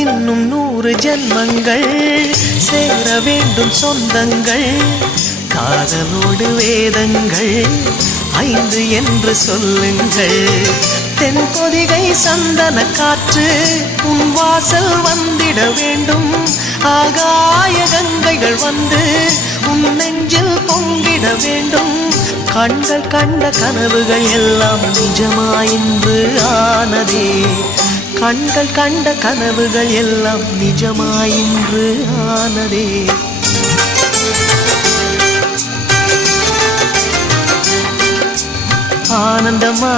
இன்னும் 100 ஜென்மங்கள் சேர வேண்டும் சொந்தங்கள் காதலோடு வேதங்கள் 5 என்று சொல்லுங்கள் தென்பொதிகை சந்தன காற்று உன் வாசல் வந்திட வேண்டும் ஆகாய கங்கைகள் வந்து உன் நெஞ்சில் பொங்கிட வேண்டும் கண்கள் கண்ட கனவுகள் எல்லாம் நிஜமாயின்று ஆனதே கண்கள் கண்ட கனவுகள் எல்லாம் நிஜமாயின்று ஆனதே ஆனந்தமா